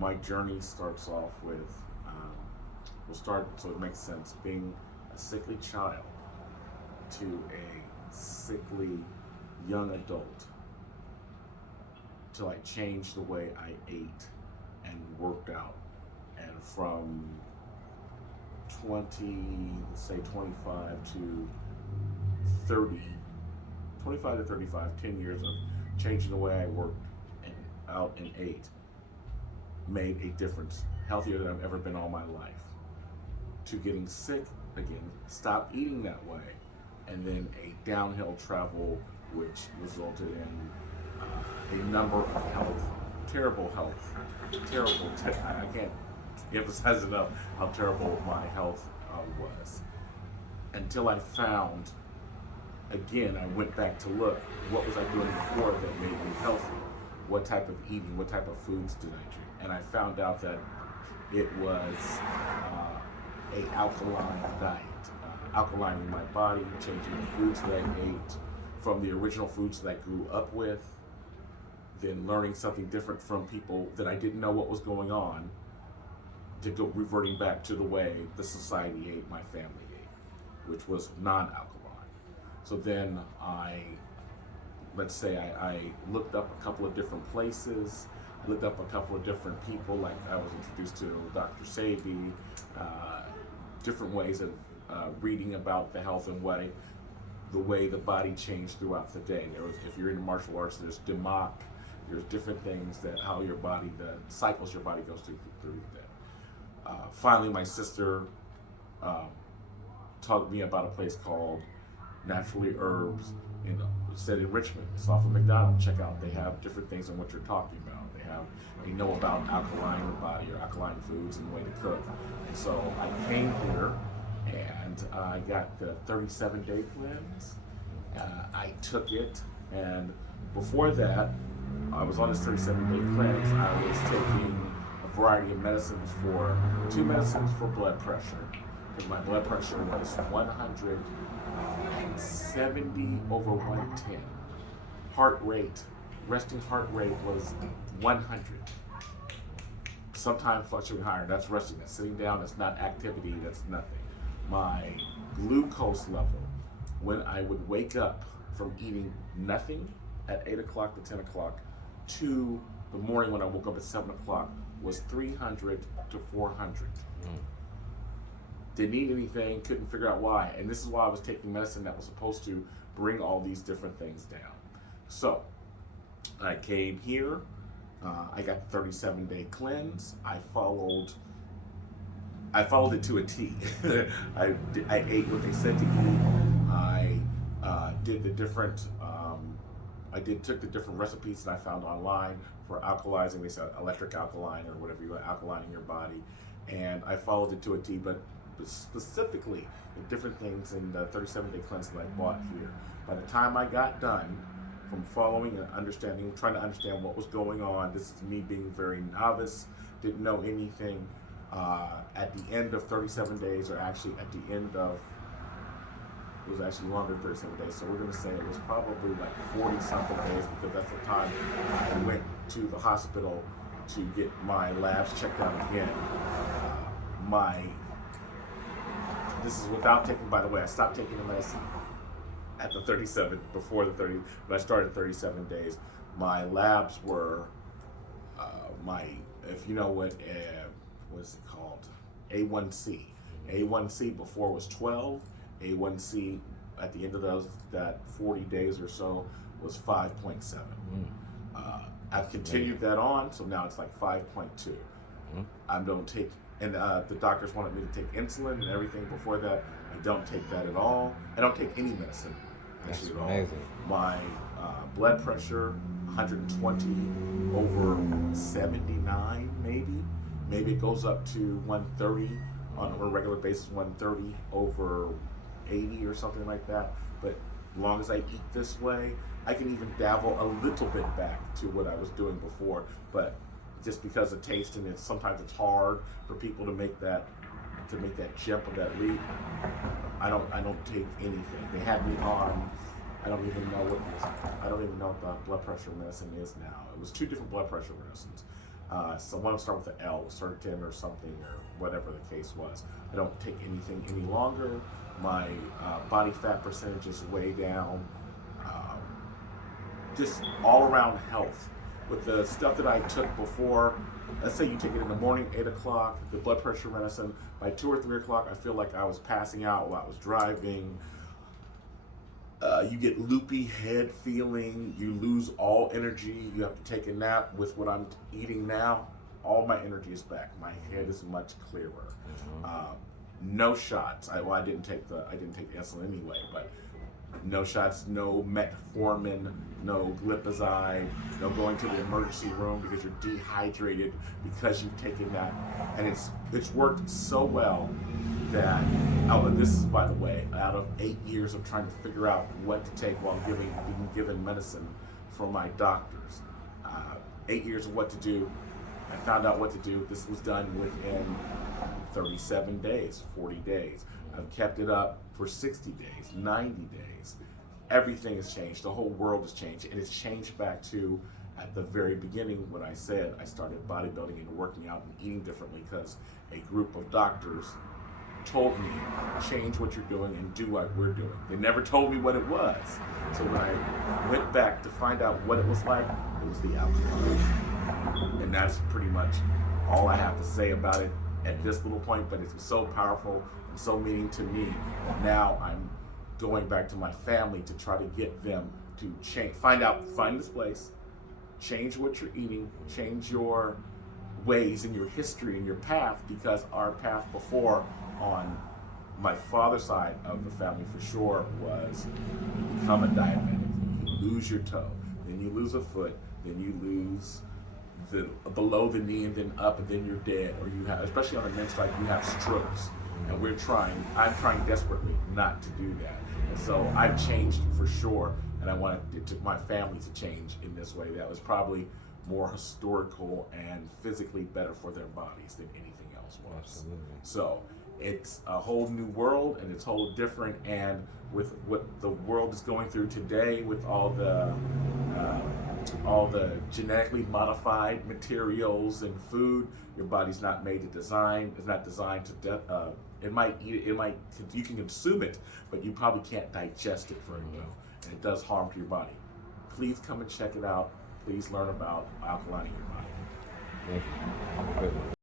my journey starts off with, we'll start so it makes sense, being a sickly child to a sickly young adult till I changed the way I ate and worked out. And from 20, let's say 25 to 30, 25 to 35, 10 years of changing the way I worked and out and ate made a difference, healthier than I've ever been all my life. To getting sick again, stop eating that way, and then a downhill travel, which resulted in a number of terrible health, I can't emphasize enough how terrible my health was. Until I found, again, I went back to look, what was I doing before that made me healthy? What type of eating, what type of foods did I drink? And I found out that it was a alkaline diet, alkalining my body, changing the foods that I ate from the original foods that I grew up with, then learning something different from people that I didn't know what was going on, to go reverting back to the way the society ate, my family ate, which was non-alkaline. So then let's say I looked up a couple of different places, I looked up a couple of different people, like I was introduced to Dr. Sebi, different ways of reading about the health and the way the body changed throughout the day. There was, if you're into martial arts, there's DMAC, there's different things that how your body, the cycles your body goes through the day. Finally, my sister taught me about a place called Naturally Herbs in Richmond. It's off of McDonald. Check out. They have different things on what you're talking about. They know about alkaline the body or alkaline foods and the way to cook. And so I came here and I got the 37-day cleanse. I took it, and before that, I was on this 37-day cleanse. I was taking a variety of medicines two medicines for blood pressure, because my blood pressure was 170 over 110. Resting heart rate was 100. Sometimes fluctuating higher. That's resting. That's sitting down. That's not activity. That's nothing. My glucose level, when I would wake up from eating nothing at 8 o'clock to 10 o'clock to the morning when I woke up at 7 o'clock, was 300 to 400. Didn't eat anything, couldn't figure out why. And this is why I was taking medicine that was supposed to bring all these different things down. So I came here, I got the 37-day cleanse. I followed it to a T. I ate what they said to eat. I did the different, took the different recipes that I found online for alkalizing. They said electric alkaline or whatever you want, alkalining your body. And I followed it to a T, but specifically the different things in the 37-day cleanse that I bought here. By the time I got done from following and understanding, trying to understand what was going on, this is me being very novice, didn't know anything. At the end of 37 days, or actually at the end of, it was actually longer than 37 days, so we're going to say it was probably like 40 something days, because that's the time I went to the hospital to get my labs checked out again. This is without taking, by the way, I stopped taking the medicine at the 37, before the 30, when I started 37 days. My labs were, if you know what is it called? A1C. A1C before was 12. A1C at the end of that 40 days or so was 5.7. I've continued that on, so now it's like 5.2. I don't take, and the doctors wanted me to take insulin and everything before that. I don't take that at all. I don't take any medicine actually at all. Amazing. My blood pressure, 120 over 79 maybe. Maybe it goes up to 130 on a regular basis, 130 over 80 or something like that. But as long as I eat this way, I can even dabble a little bit back to what I was doing before. But just because of taste, and sometimes it's hard for people to make that jump or that leap. I don't take anything. They had me on, I don't even know what the blood pressure medicine is now. It was 2 different blood pressure medicines. Someone start with an L, Certain or something, or whatever the case was. I don't take anything any longer. My body fat percentage is way down. Just all around health. With the stuff that I took before, let's say you take it in the morning, 8 o'clock, the blood pressure medicine, by 2 or 3 o'clock, I feel like I was passing out while I was driving. You get loopy head feeling, you lose all energy, you have to take a nap. With what I'm eating now, all my energy is back. My head is much clearer. No shots. I didn't take the insulin anyway, but no shots, no metformin, no glipizide, no going to the emergency room because you're dehydrated because you've taken that. And it's worked so well that, and this is, by the way, out of 8 years of trying to figure out what to take while being given medicine from my doctors. 8 years of what to do. I found out what to do. This was done within 37 days, 40 days. I've kept it up for 60 days, 90 days. Everything has changed. The whole world has changed. And it's changed back to at the very beginning when I said I started bodybuilding and working out and eating differently because a group of doctors told me, change what you're doing and do what we're doing. They never told me what it was. So when I went back to find out what it was like, it was the alkaline. And that's pretty much all I have to say about it at this little point, but it was so powerful and so meaning to me that now I'm going back to my family to try to get them to change, find this place, change what you're eating, change your ways and your history and your path, because our path before on my father's side of the family for sure was you become a diabetic, you lose your toe, then you lose a foot, then you lose the below the knee and then up and then you're dead, or you have, especially on the men's side, you have strokes. And I'm trying desperately not to do that. And so I've changed for sure, and I wanted my family to change in this way that was probably more historical and physically better for their bodies than anything else was. Absolutely. So it's a whole new world, and it's whole different, and with what the world is going through today with all the genetically modified materials and food, your body's not made to design. It's not designed to. It might eat it. You can consume it, but you probably can't digest it very well, and it does harm to your body. Please come and check it out. Please learn about alkalining your body. Thank you. Good.